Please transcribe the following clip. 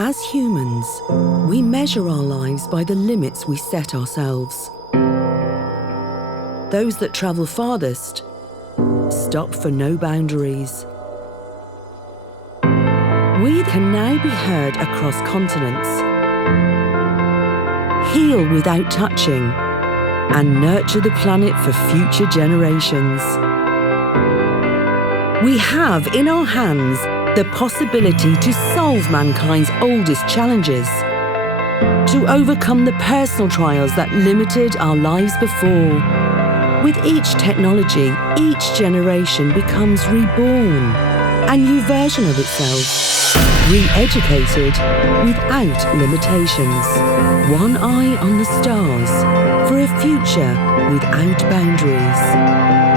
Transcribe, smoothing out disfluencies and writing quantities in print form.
As humans, we measure our lives by the limits we set ourselves. Those that travel farthest stop for no boundaries. We can now be heard across continents, heal without touching, and nurture the planet for future generations. We have in our hands the possibility to solve mankind's oldest challenges, to overcome the personal trials that limited our lives before. With each technology, each generation becomes reborn, a new version of itself, re-educated without limitations. One eye on the stars for a future without boundaries.